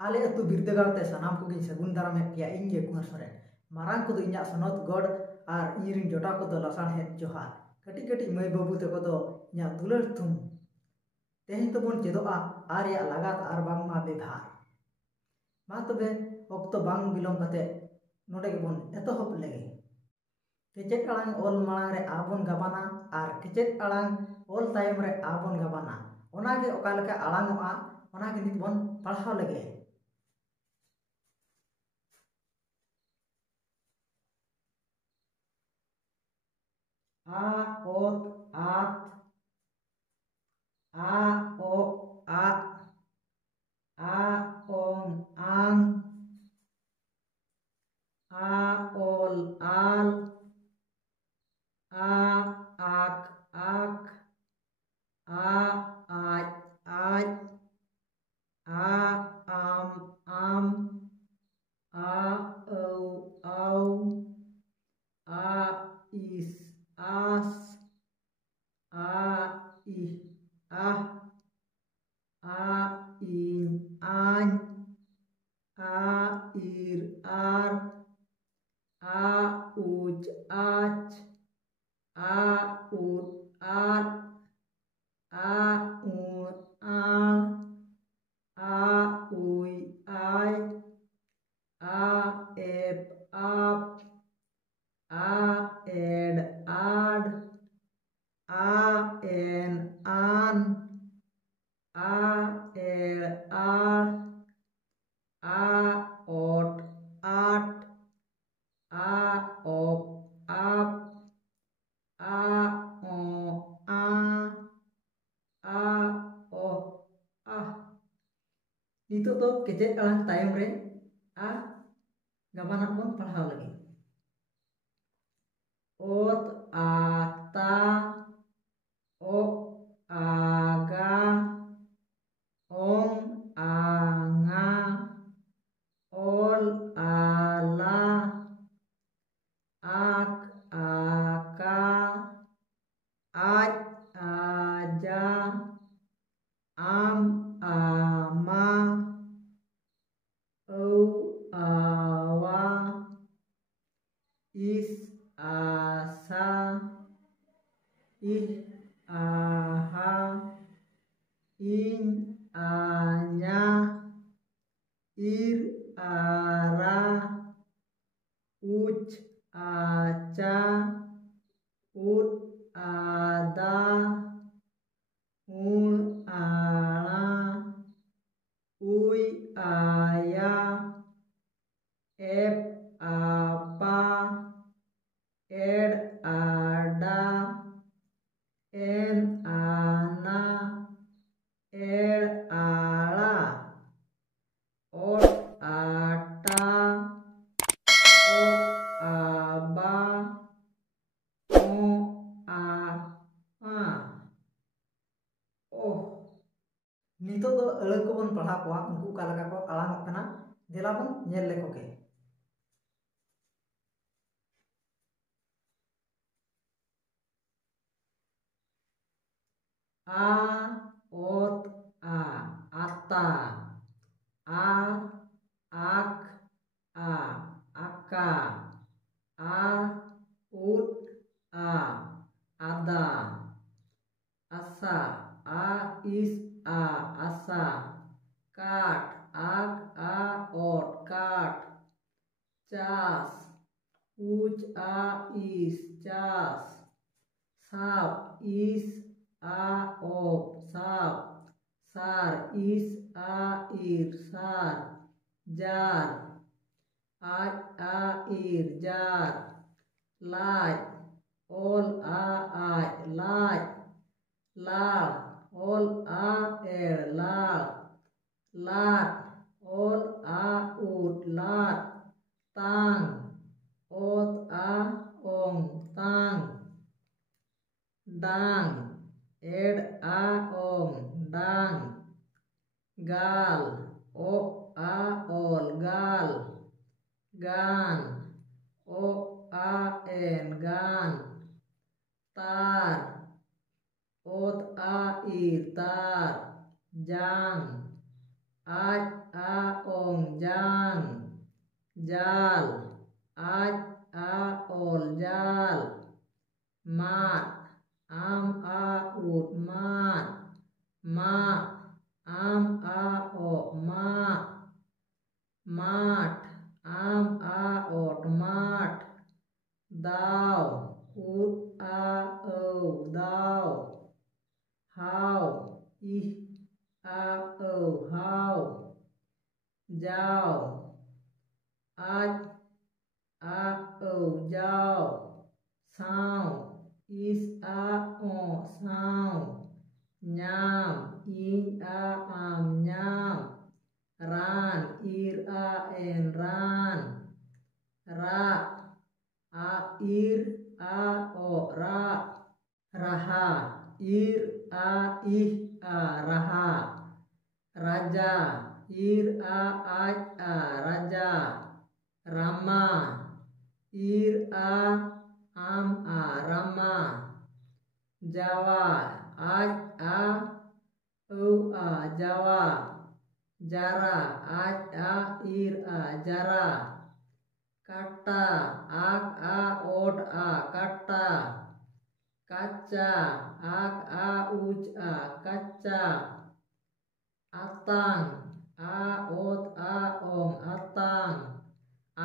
आले अतु बिरदगाड़ते सानाम को सगुन दाराम पेया इंगे कुमार सोरेन मारांग को इना सनत गड़ और इरिन जोटा को लसान हेद जोहार कटी कटी मई बाबू तक इना दुलर थुम तेहन तो बन चेदोआ आर या लगात आर बांगमा बेभार मा तबे अक्तो बांग बिलोम कते नोडे के बन एतोहब लगे केचेट आड़ांग ओल माड़ांग रे आबन गाबाना और केचेट आड़ांग ओल तायम रे आबन गाबाना ओनागे ओकालका आड़ांगोआ ओनागे नित बन पढ़ाव लगे आ ओत आत आ ओ आ ओंग आंग आ ओल आल आ आक आ आज आ आम आ औ आ इस आस आ इह आह आ इन आन आ इर आर आ उज आच आ उत आर आ ऊन आण आ उई आय आ एप आप आ एड आड आ एन आन आ एड़ आड़ आ ओट आट आ ओप आप आ ओ आ ओ आह नितो तो केचेट आड़ांग तायम रे आ गाबाना बन पढ़ाव लगे ओत आता ओ आगा ओंग आंगा ओल आला आक आका आज आजा आम आमा औ आवा इस आसा इह आहा इन आnya ir ara uch aca ut ada un ala ui aya ep apa ed ada en ana ed ala ot ata o aba o a oh नितो तो अड़ को बन पढ़ा को उनको का लगा को आड़ांग कना देला बन नेल लेको के आ ओत आ आता आ आक आ आका आ उत आ आदा आसा आ इस आ आसा काट आक आ ओट काट चास उच आ इस चास साप इस आ ओप साप सार इस आ इर सार जार आ इर जार लाज ओल आज लाज लाड़ ओल आ एड़ लाड़ लाट ओल आ उट लाट तांग ओत आ ओंग तांग डांग एड आ ओंग डांग गाल ओ आ ओल गाल गान ओ आ एन गान तार ओत आ इर तार जांग आज आ jal aj a ol jal mat am a ut mat ma am a o ma mat am a ot mat daw ut a âu daw haw ih a âu haw jaw aj a âu jaw saw is a o saw nyam ing a am nyam ran ir a en ran ra a ir a o ra raha ir a ih a raha raja ir a aj a raja rama ir a am a rama jawa aj a âu a jawa jara aj a ir a jara kata ak a ot a kata kaca ak a uj a kaca atang a ot a ong atang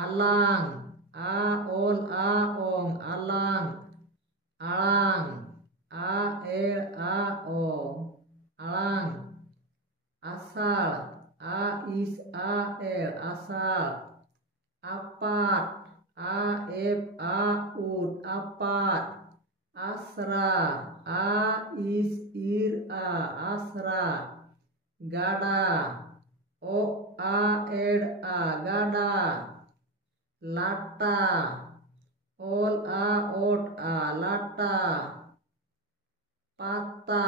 alang a ol a ong alang alang a el a o alang asal a is a el asal apat a ep a ut apat asra a is ir a asra gada o a ed a gada lata ol a ot a lata pata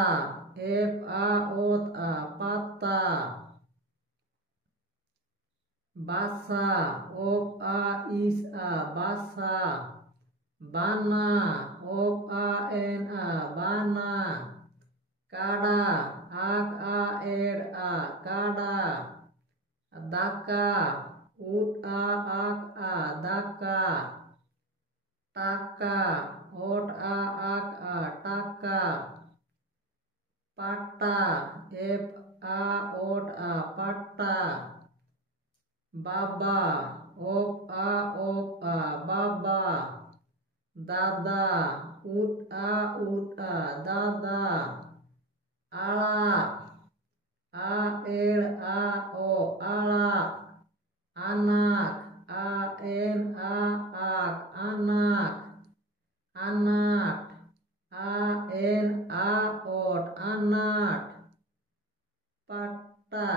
ep a ot a pata basa op a is a basa bana op a en a bana kada ak a ed a kada daka ut a ak a daka taka ot a ak a taka pata ep a ot a pata baba op a baba dada ut a dada alak a el a o alak anak a en a ak anak anak a en a ot anak pata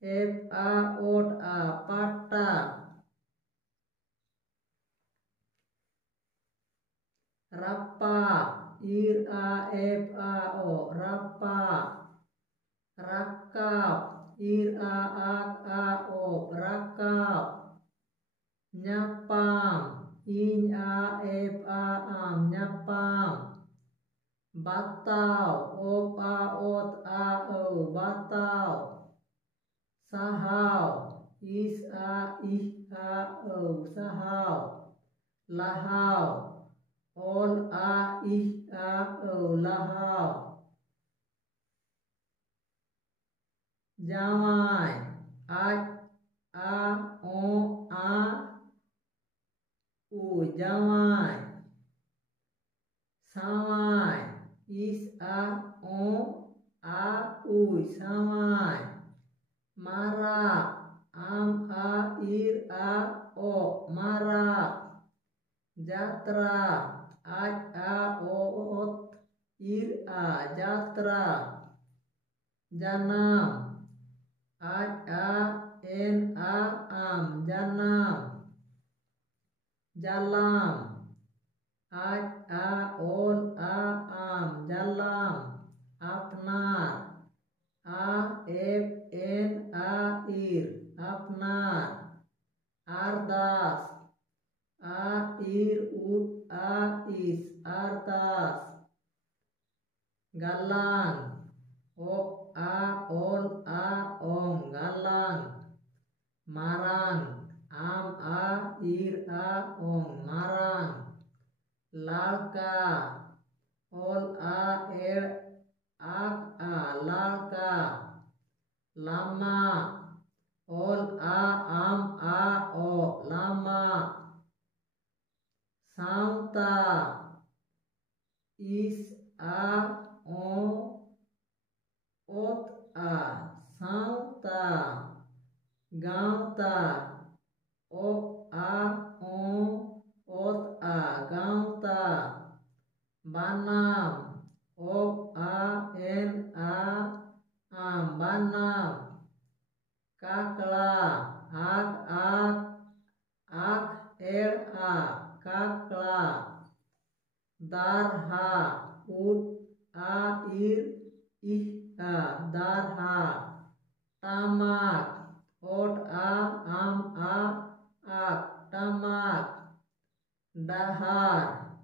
ep a ot a pata rapa ir a ep a o rapa rakap ir a ak a o rakap nyapam ing a ep a am nyapam batau op a ot a âu batau sahau is a ih a âu sahau lahau ol a ih a âu lahau jawai aj a o a u jawai sawai is a o a uy sawai marak am a ir a o marak jatra aj a o ot ir a jatra janam aj a en a am janam jalam aj a ol a am jalam apnar a ep en a ir apnar ardas a ir ut a is ardas galang op a ol a ong galang marang lama, ol a am a o lama, sawta, is a o ot a sawta, gawta, o a o ot a gawta, banam, o a n a am banam, kakla, ak er a kakla, darha, ut a ir ih a darha, tamak, ot a am a ak tamak, dahar,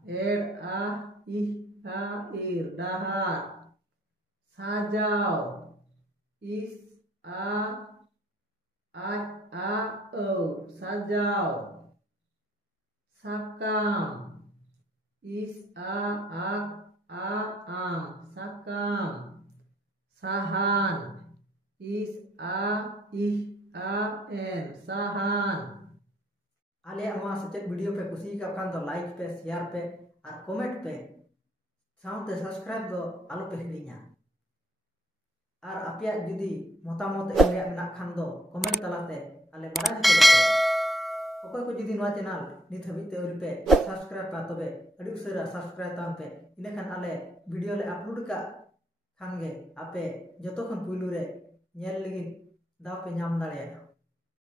er a ih a ir dahar, sajau, is a o sajau, sakam, is a am sakam, sahan, is a ih a n sahan. Alia नोआ सचेत video पे कुसी का खान तो like पे share पे और comment पे साउंडते सब्सक्राइब दो आलो पे हिड़िया और आपिया जुदी मतामत एरिया मेना खान दो कमेंट तलाते आले बड़ा हचो पे ओकोय को जुदी नोआ चैनल नित हबी ते ओरि पे सब्सक्राइब पा तबे अडी उसेरा सब्सक्राइब ताम पे इने खान आले वीडियो ले अपलोड का खान गे आपे जतो खन पुइलु रे नेल लगी दाव पे नाम दाड़े